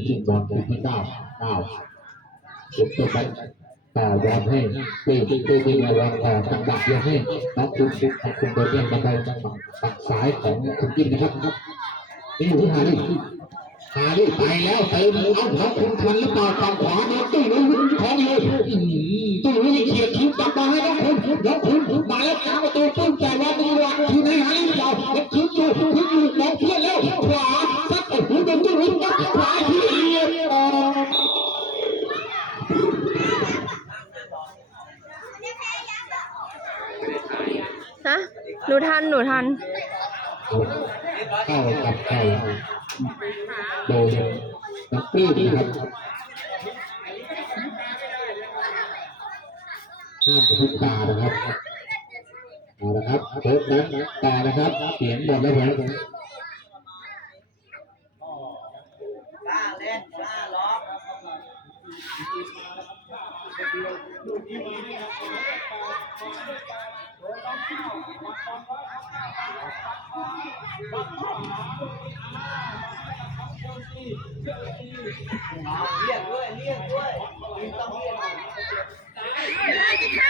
นี่ที่บอลที่เก้าเก้าเก็บตัวไปต่อยอมให้ตีตีตีตีระวังต่จังหวะเดียวให้น้องคุณคุณของคุณโดเรียนบันไดฝั่งซ้ายของคุณกินนะครับนี่อยู่ที่หาดิหาดิไปแล้วเติมเอาเขาคุณทันหรือเปล่าฝั่งขวาโดนตู้นู้นของเลยตู้นู้นยังเขียดคิ้วกลับมาให้น้องคุณน้องคุณมาแล้วกลางประตูปึ้งแต่ว่ามีหลักที่ไหนหาหรือเปล่าแล้วคิ้วอยู่คิ้วอยู่มองเพื่อนแล้วขวาซัดโอ้โหโดนตู้นู้น ฮะหนูทันหนูทันเข้ากับเข้าโดยน้ำปลื้มครับห้ามทุกตานะครับเอาละครับเพิร์นั้นตานะครับเสียงหมดแล้วผมกล้าเล่นกล้าล็อก เรียกด้วยเรียกด้วยต้องเรียก จะได้เหรอเทสีส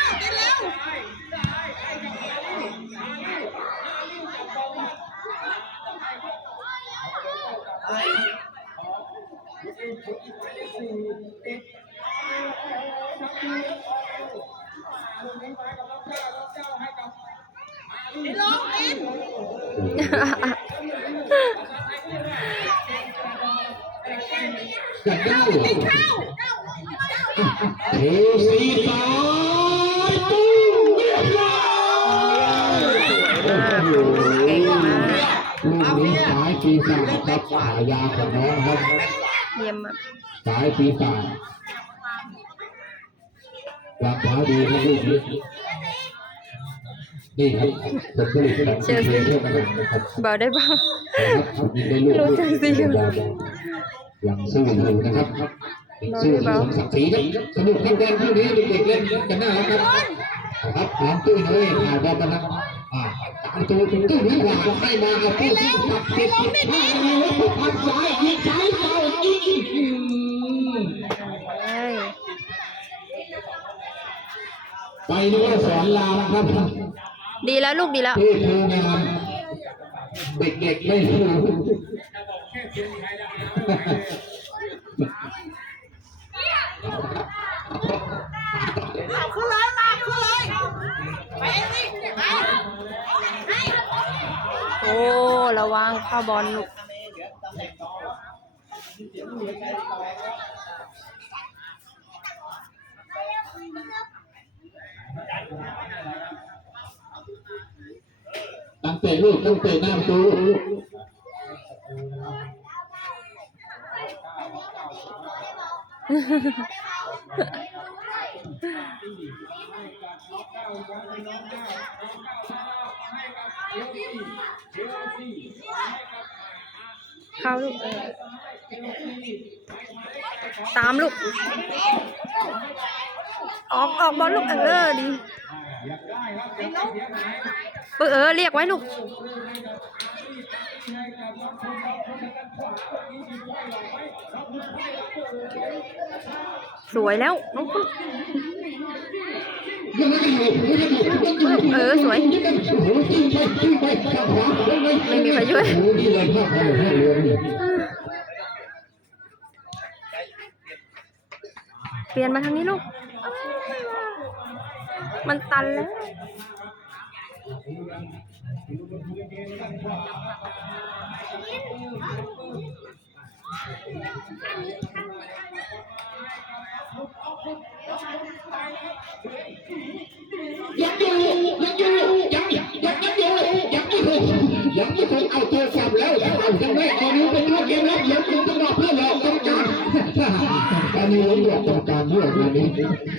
ายตุ้มเรียบร้อยโอ้โหเก่งมากลูกนี้สายปีศาจครับฉายาของน้องครับเยี่ยมมากสายปีศาจหลักเท้าดีครับลูกนี้นี่ครับผลผลิตของทีมเชื่อมกันนะครับเบาได้บ้างนะครับยิงได้ลูกรู้จักสิ ยังสู้อยู่นะครับยังสู้อยู่สมศักดิ์ศรีครับสนุกครับเล่นคู่นี้เด็กๆเล่นกันน่ารักครับนะครับน้องตุ้ยเลยอ่าบอลกันนะอ่าตามตัวตุ้ยตุ้ยหวานให้มาเอาผู้ที่ตัดติดติดข้างเลยผู้พันซ้ายยิงซ้ายเป้ายิงเอ้ยไปนึกว่าสอนลาวนะครับ ดีแล้วลูกดีแล้วที่ครูงาน เด็กๆไม่รู้ขึ้นเลยมาขึ้นเลยไปเองนี่ไปโอ้ระวังข้าบอลลูกั้งเตะลูกตั้งเตะหน้าประตูเข้าลูกเออตามลูก ออกออกบอลลูกเออดี เออเออเรียกไว้ลูกสวยแล้วน้องคุณยังไม่อยู่ยังอยู่ยังอยู่เออสวยโอ้โหจิ้มไปจิ้มไปทางขวาไม่มีใครช่วยโอ้โหนี่เลยภาพของให้เรือนี่เปลี่ยนมาทางนี้ลูก มันตันแล้ว ยังอยู่ นี้ตอนนี้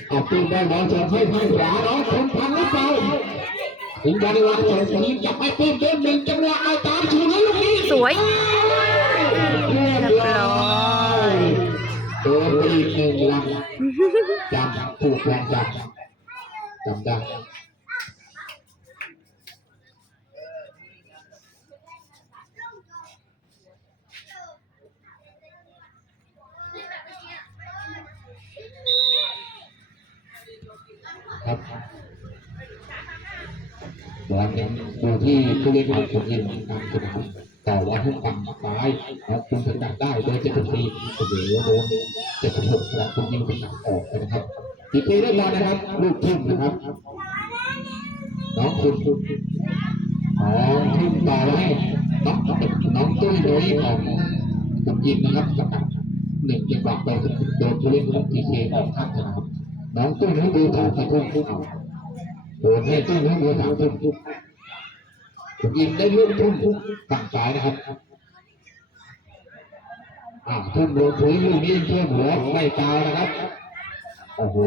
เอาปืนได้บอลจะให้ให้ขวาน้องคนพันหรือเปล่าถึงบอลในวันส่งทีมจับให้ปืนเดินหนึ่งจังหวะเอาตามชูนั้นลูกนี้สวยเรียบร้อยโดนไปอีกหนึ่งลำจำถูกแรงจำจำได้ วันนี้อยู่ที่ผู้เล่นของคนยิงกลางสนามต่อว่าให้ฝั่งซ้ายแล้วคุณสกัดได้โดยเจ็ดสิบสี่โอ้โหโดนเจ็ดสิบหกแล้วคุณยิงเป็นหนักออกนะครับอีกทีเรียบอยนะครับ ลูกทุ่มนะครับน้องคุณน้องทุ่มต่อแล้วให้น้องน้องตุ้ยโดยของคุณยิงนะครับสกัดหนึ่งจังหวะไปโดนผู้เล่นของทีเคออกข้างสนามน้องตุ้ยน้องดูถามสะทุ่มเอาโดให้ตุ้ยน้องดูถามทุ่มผมยิงได้ลูกทุ่มฝั่งซ้ายนะครับอ่าทุ่มโดนพื้นลูกนี้ทุ่มหัวไม่ตายนะครับโอ้โห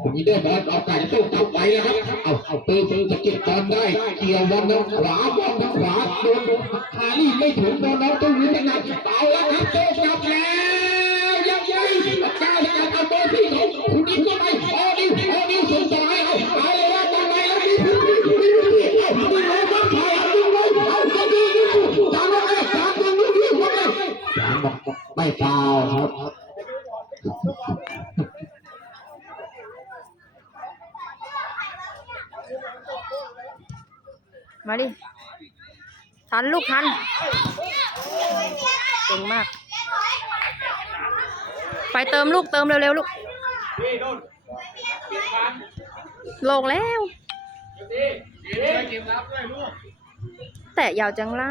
ผมยิงได้บอลเอาไก่ตู้กลับไปนะครับเอาเอาปืนปืนจะเก็บบอลได้เกี่ยวบอลทางขวาบอลทางขวาโดนฮารี่ไม่ถึงโดนน้องตุ้ยนี้ถนัดเอาแล้วครับโต้กลับแล้วยังไงก้าวในการเอาบอลที่ ไม่ฟาวครับ มาดิ ทันลูกทัน เก่งมาก ไปเติมลูกเติมเร็วๆลูกลงแล้ว แต่ยาวจังล่ะ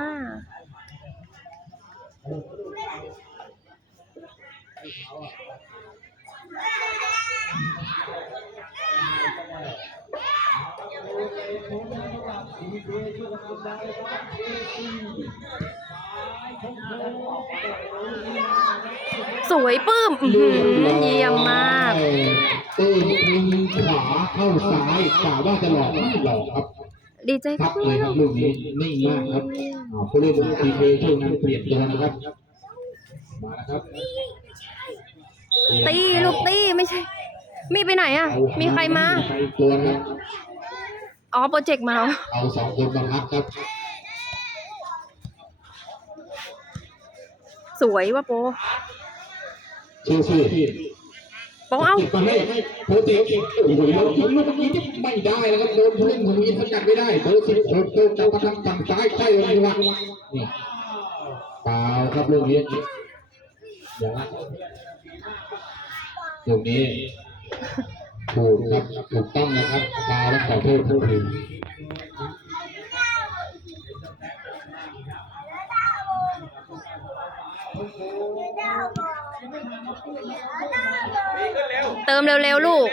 สวยปื้มอื้อหือเยี่ยมมากตื่นมือขวาเข้าซ้ายกล่าวว่าจะหลอกไม่หลอกครับดีใจคกัรับบเลยครับลูกนี้นิ่งมากครับอ่าผู้เล่นทีเคช่วงนั้นเปลี่ยนตัวนะครับ มาแล้วครับ ตีลูกตีไม่ใช่ มีไปไหนอะเอมีใครมาใครตัวนะครับอ๋อโปรเจกต์มาแล้วเอาสองคนมาพักครับ สวยว่ะโปชื่อชื่อโปเอาติดมาให้โปรเจกต์โอ้โหแล้วยิงลูกเมื่อกี้ที่ไม่ได้นะครับโดนผู้เล่นของยิงสกัดไม่ได้เบอร์สิบหกโดนจับมาทางฝั่งซ้ายใช่เลยว่านี่เปล่าครับลูกนี้อย่างนั้น ลูกนี้ถูกครับถูกต้องนะครับตาและขอโทษผู้อื่นเติมเร็วๆลูก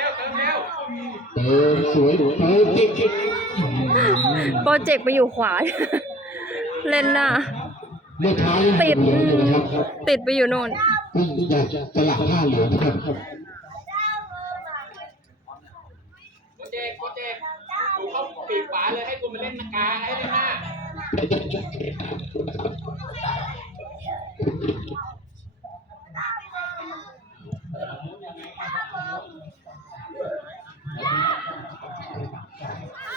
เติมสวยเติมติ๊กโปรเจกต์ไปอยู่ขวา เล่นหน้าเมื่อเช้ายังติดเหลืออยู่นะครับติดไปอยู่โน่นเพิ่งอยากจะสลับผ้าเหลืองนะครับ โปรเจกต์โปรเจกต์ดูเข้าปีกขวาเลยให้คุณมาเล่นกลางให้เล่นหน้า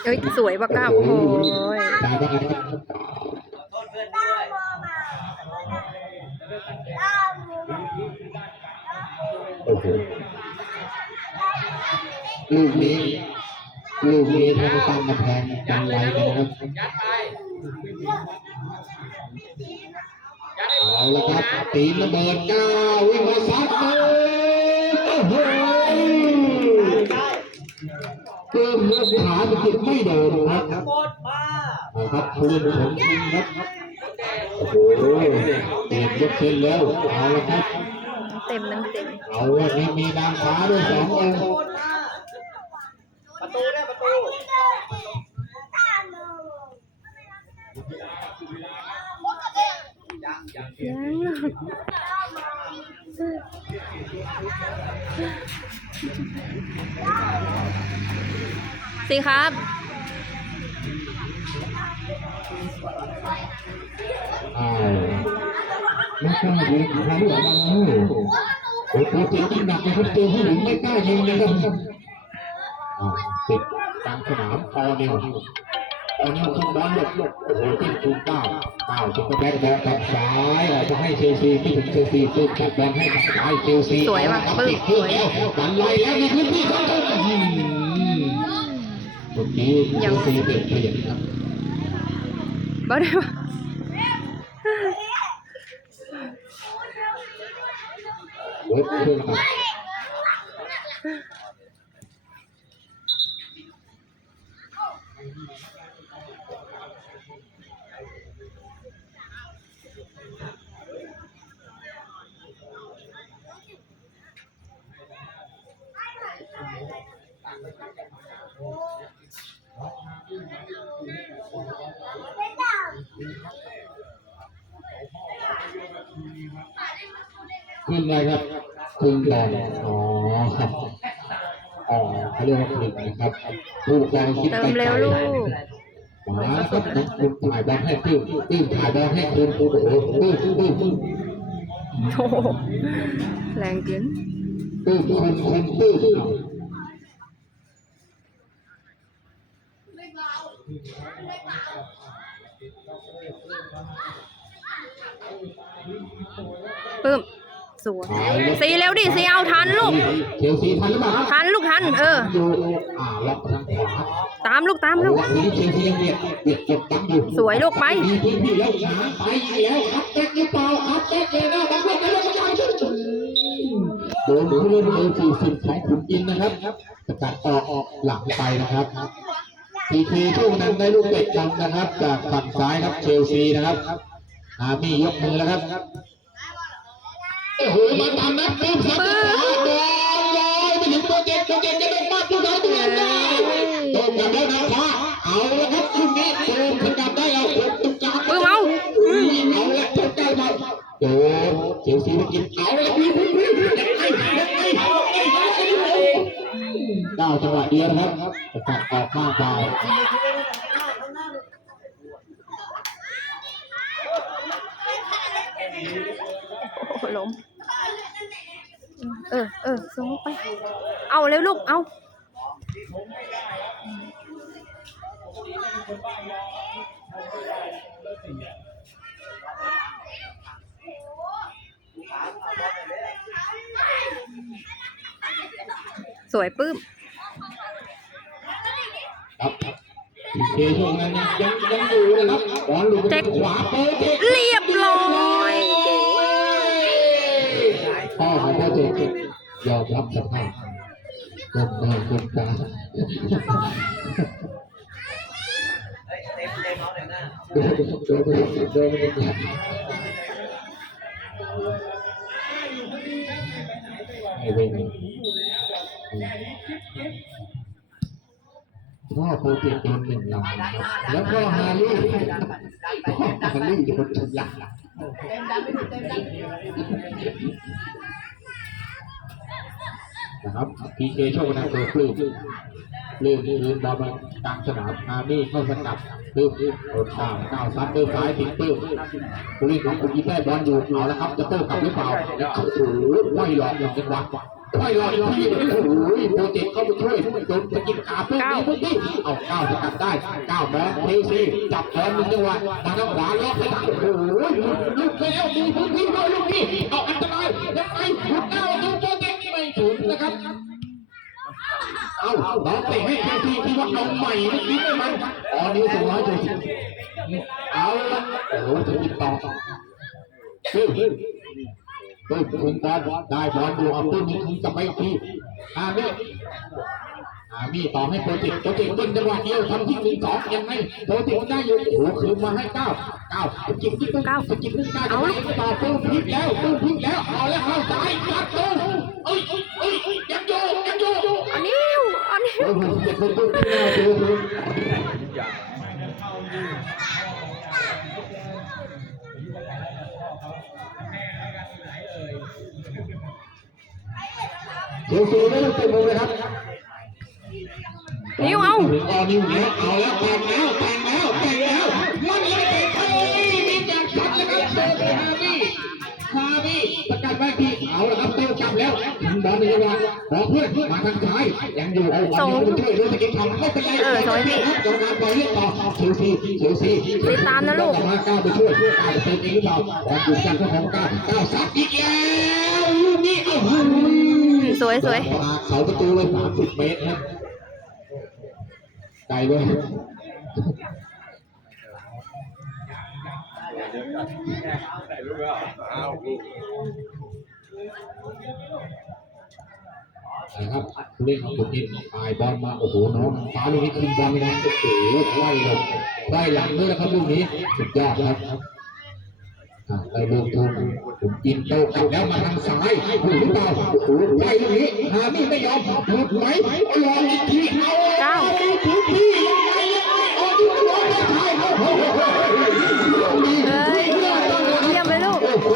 เอ้ยสวยปะก้าวโอ้โหยตาบ้างนะครับโทษเพื่อนด้วยโหลูกนี้ลูกนี้ทำตามกำแพงกันไว้นะครับยัดไปยัดให้ เอาละครับตีนระเบิดก้าววิ่งมาซัดเลยโอ้โหเพิ่มเลือดขาสะกิดไม่โดนครับหมดมาเอาครับผู้เล่นของทีมครับโอ้โหเตรียมยกเส้นแล้วเอาละครับเต็มนั่งเต็มเอาวันนี้มีนางฟ้าด้วยสององค์หมดมาประตูเนี่ยประตู ยังหรอกสิครับอ้าวไม่กล้ายิงใครอกโอ้โหโอ้โหเจ็บหนักนะครับตัวผู้หญิงไม่กล้ายิงนะครับอ้าวติดกลางสนามออนิว ออนิวขึ้นบอลหลบหลบโอ้โหขึ้นคูณเก้าเก้าจะแบกบอลกับซ้ายออกมาให้เชลซีที่ถึงเชลซีปุ๊บจับบอลให้กับซ้ายเชลซีสวยว่ะเอาปึ้งครับติดสวยแล้วบันไลแล้วมีพื้นที่สองคนอื้อหือเมื่อกี้เชลซีเป็นเปลี่ยนครับบ่ได้ปะเวิร์ดเพื่อนครับ ขึ้นอะไรครับขึ้นแรงอ๋อครับอ๋อเขาเรียกว่าคลิกนะครับผู้กองคิดเติไปมเร็วลูกมาแล้วครับคุณถ่ายบอลให้ตื้มตื้มถ่ายบอลให้คุณโอ้โหตื้มตื้มตื้มโอ้โหแรงเกินตื้มคุณคุณตื้มเอา ปึ้มสวยสีเร็วดิสีเอาทันลูกเชลซีทันหรือเปล่าครับทันลูกทันเอออยู่อ่าล็อกทางขวาตามลูกตามลูกวันนี้เชลซียังเบียดเบียดกดตั้งอยู่สวยลูกไปมีพื้นที่แล้วหาไปแล้วครับแจ็คหรือเปล่าครับแจ็คเลยนะบางคนแล้วก็ยังโดนผู้เล่นเบอร์สี่สิบของขุนอินนะครับสกัดออกออกหลังไปนะครับทีทีช่วงนั้นได้ลูกเตะจังนะครับ จากฝั่งซ้ายครับเชลซีนะครับอามี่ยกมือแล้วครับ โอ้โหมาตามนัดปื้มซัดขวาบอลลอยไปถึงโปรเจกต์โปรเจกต์จะลงมาตัวไหนตัวนั้นได้โดนกันแล้วนะครับเอาละครับลูกนี้โดนสกัดได้เอาผมตรงกลางปึ้มเอาเอาละเจ้าเจ้ามาโดนเสียวสีมากินเอาละพี่พี่พี่ยังไงยังไงเก้จังหวะเดียวนะครับประกาศออกมากไป ล้ม เออ เออส่งลูกไป เอาเร็วลูก เอาสวยปื้มครับเคช่วงนั้นยังยังอยู่นะครับบอลหลุดแจ็คขวาเปิดเรียบ พ่อของพ่อเจเจยอมรับสภาพก้มหน้าก้มตาโดนโดนโดนโดนโดนไม่เป็นพ่อโปรเจกต์โดนหนึ่งลำแล้วก็ฮารี่ฮารี่โดนชนหลัง นะครับพีเคโชคนะเกิดปลื้มปลื้มนี่ยืนบอลมากลางสนามฮารี่เข้าสกัดปลื้มโดนข้าวก้าวซัดด้วยซ้ายติดปลื้มผู้เล่นของคุณยีแต้บอลอยู่เอาล้วครับจะโต้กลับหรือเปล่าแล้วโอ้โหไม่หลอกอย่างจังหวะไม่หลอกอีกทีโอ้โหโปรเจกต์เข้าไปช่วยโดนสกินขาปลื้มนี่พื้นที่เอาก้าวสกัดได้ก้าวแบอลเทซีจับบอลหนึ่งจังหวะมาทางขวาล็อกไปทางโอ้โหลุกแล้วมีพื้นที่ด้วยลูกนี้เอาอันตรายยังไงหยุดก้าวดูโปรเจกต์ไม่ถึงนะครับ เอ้าน้องเตะให้แค่ทซีที่ว่าน้องใหม่เมื่อกี้ไม่มันอ๋อนิ้วสองร้อยเจ็ดสิบเอาละโอ้โหจะกินต่อปึ๊บปึ๊บปึ๊บคุณบอลได้บอลอยู่เอาปื้มนี้คุณจะไปทีอ่าเนี่ย อามีต่อให้โปรเจกต์โปรเจกต์ต้นจังหวะเดียวทำที่หนึ่งสองยังไงโปรเจกต์ได้อยู่โอ้โหคืนมาให้เก้าเก้าสกิปที่ต้องเก้าสกิปที่เก้าจะไปต่อปื้มพลิกแล้วปื้มพลิกแล้วเอาแล้วเข้าซ้ายยัดตูเอ้ยเอ้ยเอ้ยยังอยู่ยังอยู่อันนี้อันนี้โอ้โหเจ็บปวดปวดปวดปวดปวดเดี๋ยวสูไม่ต้องเต็มมือเลยครับ นิ้วเอาเอานิ้วเนี้ยเอาแล้วแทงแล้วแทงแล้วแทงแล้วมันเลยเตะมีจากสัตว์นะครับเซอร์ฮาบี้ฮาบี้สกัดแม่พี่เอาละครับเต้นจับแล้วถึงบอลในจังหวะบอกเพื่อนมาทางซ้ายยังอยู่เอาเอานิวช่วยด้วยสกิลทำไม่เป็นไรเออสวยพี่ครับกำลังไปเรื่อยต่อเชลซีเชลซีติดตามนะลูกมาก้าวไปช่วยก้าวจะเป็นเองหรือเปล่าบอลอยู่กันเจ้าของก้าวก้าวซัดอีกแล้วลูกนี้โอ้โหสวยสวยเสาประตูเลยสามสิบเมตรครับ ไกลด้วยนะครับเล่นของผมนี่ตายบอลมาโอ้โหน้องฟ้าลูกนี้คืนบอลไปนะโอ้โหไล่ลงไล่หลังด้วยนะครับลูกนี้สุดยอดครับอ่าไปลงทุนผมกินโต้กลับแล้วมาทางซ้ายหรือเปล่าโอ้โหไล่ลูกนี้หานี่ไม่ยอมหลุดไหมเอาลองอีกทีเอา ไงยังไงเอ้ยยเยี่ยมเลยลูกโอ้โห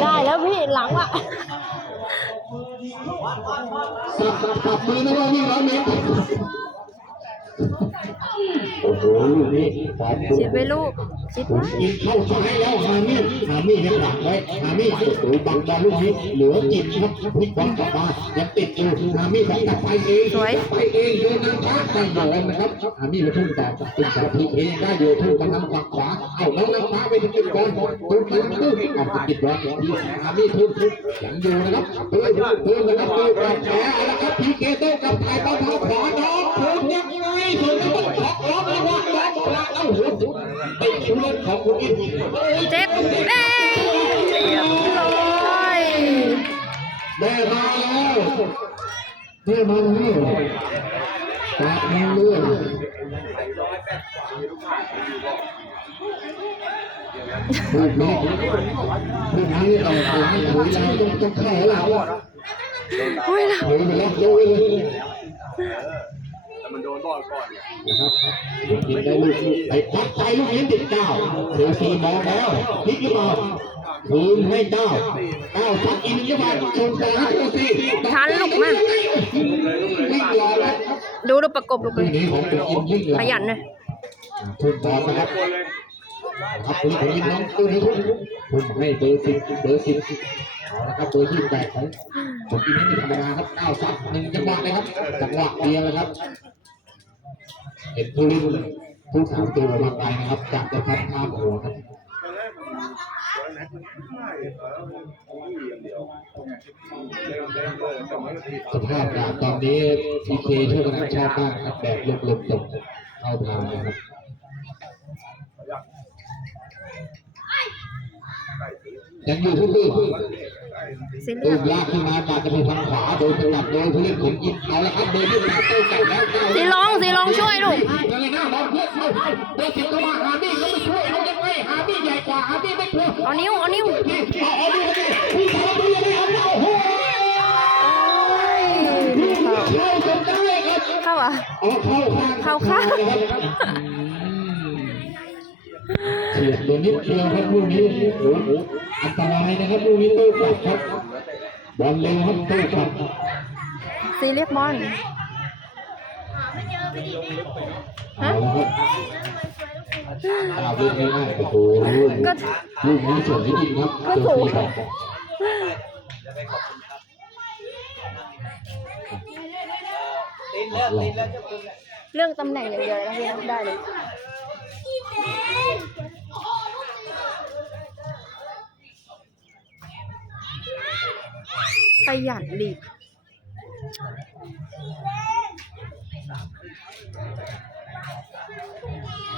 ได้แล้วพี่หลังอะสับสับสับมือนะว่าวิ่ร้อยเมตร โอ้โหลูกนี้ชิดไปลูกชิดไว้ยิงเข้าซ้ายแล้วฮามี่ฮามี่ยังหลังไว้ฮามี่โอ้โหบังบอลลูกนี้เหลือจิตครับพลิกบอลกลับมายังติดอยู่ฮามี่แบบกลับไปเองไปเองเดินนำช้าไม่อมนะครับฮามี่มาทุ่มต่อทุ่มต่อพีเองได้อยู่ทุ่มมาทางฝั่งขวาเอาน้องนำฟ้าไปถึงติดบอลทุ่มมาทางตู้เอาติดบอลอย่างที่ฮามี่ทุ่มยังอยู่นะครับเพิ่มเพิ่มนะครับเพิ่มแบบแผลแล้วครับพีเอโต้กับถ่ายบอลทาขวาน้องคุณยังไงถึงต้องล็อกล็อกแล้วว่าล็อกแล้วโอ้โหติดผู้เล่นของคุณอินเจ็บเอ้ยเรียบร้อยแม่มาแล้วแม่มาแล้วตาแทงเลือดลูกนี้ลูกนี้เอาเอาให้ถุยแล้วต้องต้องแข่แล้วโอ้ยล่ะถุยไปแล้วดยเลย มันโดนบอลก่อนนะครับยิงได้ลูกไปพัดใจลูกนี้ติดเก้าเดี๋ยสี่มองแล้วพลิกหรือเปล่าคืนให้เก้าเก้าพักอินยังไงส่งต่อให้ตัวสี่ทันลูกมากวิ่งรอแล้วดูดูประกบลูกเลยนี้ของอินวิ่งรอขยันเลยทุนบอลนะครับครับคุณผมยินน้องตู้นี้ทุนผมให้เบอร์สิบเบอร์สิบเอาละครับเบอร์ยี่สิบแปดของผมกินนี่ธรรมดาครับเก้าซับหนึ่งจังหวะเลยครับจังหวะเดียวเลยครับ เห็นผู้เล่นผู้สามตัวมาไปนะครับจากจะพัดข้ามหัวครับสภาพการตอนนี้พีเคช่วยกันชอบมากครับแบบลบลบตกเข้าทางนะครับยังอยู่ที่ ลื่นซีเรีลื่ยนสลากขึ้นมาจากจะไปทางขวาโดยสกัดโดยผู้เล่นของอินเอาละครับเดินขึ้นมาโต้กลับแล้วสีลองสีลองช่วยลูกยังไงหน้ามองเพื่อนเข้าเบอร์สิบก็มาหาบี้ก็ไม่ช่วยเอายังไงหาบี้ใหญ่กว่าหาบี้ไม่ช่วยเอานิ้วเอานิ้วนี่เอาเอาดูดิพี่สาวดูยังไงเอาเอาโอ้โหเข้าเข้าจนได้ครับเข้าอะเอาเข้าข้างเข้าข้างนะครับเฉียดตัวนิดเดียวครับลูกนี้โอ้โหอันตรายนะครับลูกนี้โต้กลับครับบอลเร็วครับโต้กลับซีเรียสบอลเอาละครับเอาลูกนี้ได้โอ้โหก็ลูกนี้สวยจริงครับก็ถูกเจอทีครับตีนแล้วตีนแล้วเจ้าคุณเรื่องตำแหน่งอย่างเดียวเลยนะพี่นะได้เลย ขยันดิ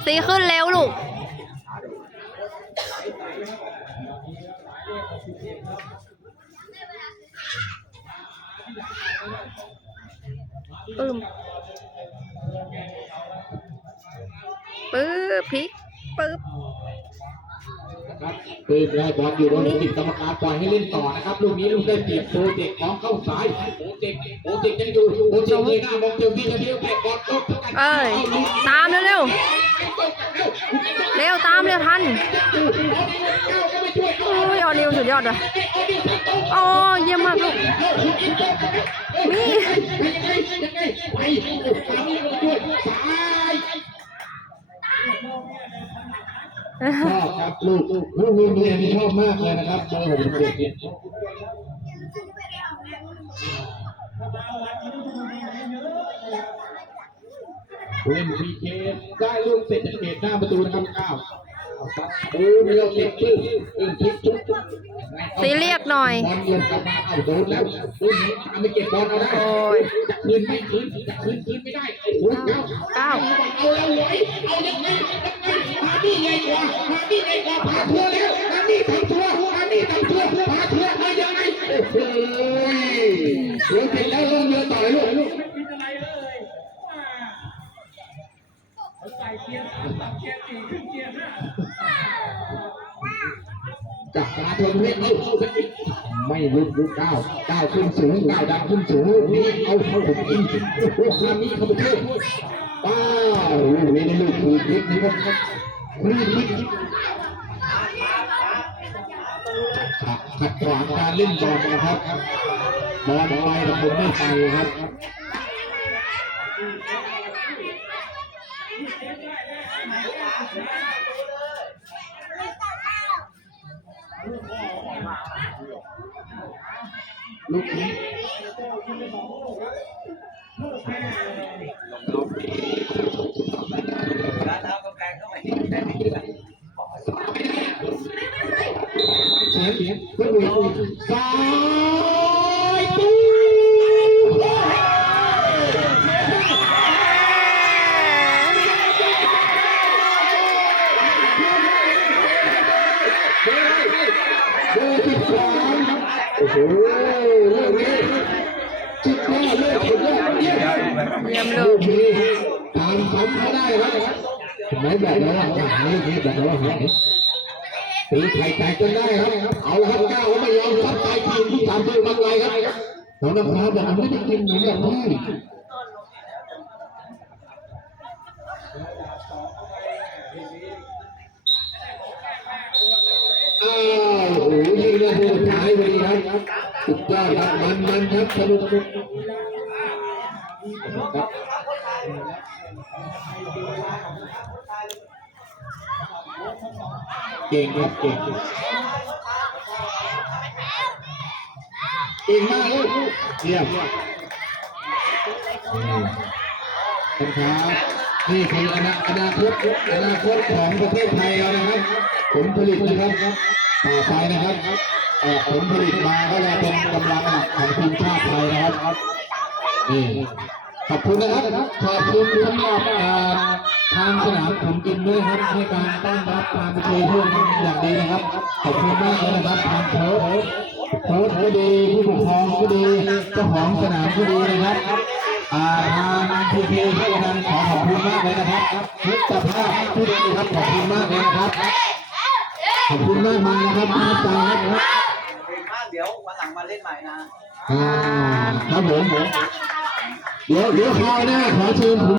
สีขึ้นเร็วลูก ปึ้มปึ๊บพลิกปึ๊บ ครับคือได้บอลอยู่โดนติดกรรมการปล่อยให้เล่นต่อนะครับ ลูกนี้ลูกได้เปรียบโปรเจกต์ของเข้าซ้ายโปรเจกต์โปรเจกต์ยังอยู่โปรเจกต์เลยหน้ามองเจอพี่จะเดียวแต่บอลตกกันเอ้ยตามเร็วๆเร็วตามเร็วทันโอ้ยออนิวสุดยอดว่ะโอ้เยี่ยมมากลูกมี ยังไงไปสามีมาด้วยซ้าย ชอบครับลูกลูกเมียนี่ชอบมากเลยนะครับเบอร์หกเด็กเนี่ยเล่นพีเคได้ลูกเสร็จจากเกตหน้าประตูนะครับเก้า โอ้เดีเก็บชื่อเอ็งคิดชุดซีเรียกหน่อย โอ้ยจะคืนไม่คืนจะคืนคืนไม่ได้โอ้โหเก้าเก้าเอาแล้วไหวเอายังไงยังไงนี่ใหญ่กว่ามานี่ใหญ่กว่าพาทัวร์แล้วมานี่ทำทัวร์มานี่ทำทัวร์พาทัวร์มายังไงโอ้โหเดี๋ยวเสร็จแล้วลงเรือต่อยลูก ไม่คิดอะไรเลยเขาใส่เกียร์สามสามเกียร์สี่ขึ้นเกียร์ห้า จับปลาทนเวทเอาไม่ลุกลุกก้าวก้าวขึ้นสูงก้าวดังขึ้นสูงนี่เอาเข้าผมกินโอ้โหคามีเข้าไปเชื่ป้าวลูกนี้ในลูกถูกพิษนี่ครับรีบขัดขวางการเล่นบอลนะครับบอลไปแต่ผมไม่ไปครับ ลูกนี้เสียงเสียงก็ดูซ้ายปุ๊เบอร์สิบสองโอ้โหเรื่องนี้สุดยอดเลยสุดยอดเยี่ยม เยี่ยมเล ลู ย กนี้ตามสมเขาได้ครับผมไม่บอกแล้วว่าหาลูกนี้บอกแล้วว่าหายตีไข่แตกจนได้ครับ เอาละครับก้าวไม่ยอมซัดไปทีมที่ทำด้วยบางไรครับหัวหน้าพาบอกไม่ได้กินหมือนแบบนี้อ้าวโอ้โหยิงเลยสุดท้ายวันนี้ครับสุดยอดครับมันมันครับสนุกครับ เก่งครับเก่งเก่งมากลูกเยี่ยมนี่คำถามนี่คืออนาอนาคตอนาคตของประเทศไทยเรานะครับ ผลผลิตนะครับต่อไปนะครับเอ่อผลผลิตมาก็จะเป็นกำลังหลักของทีมชาติไทยนะครับนี่ขอบคุณนะครับขอบคุณสำหรับอ่า ทางสนามผมกินด้วยครับให้การต้อนรับทางประตูทุกอย่างดีนะครับขอบคุณมากเลยนะครับทางโค้ชโค้ชก็ดีผู้ปกครองก็ดีเจ้าของสนามก็ดีนะครับอ่าทางพีพีให้กันขอขอบคุณมากเลยนะครับมิตรภาพที่ดีครับขอบคุณมากเลยนะครับขอบคุณมากมายนะครับอาจารย์ครับเดี๋ยววันหลังมาเล่นใหม่นะอ่าครับผมเดี๋ยวเดี๋ยวคราวหน้าขอเชิญผม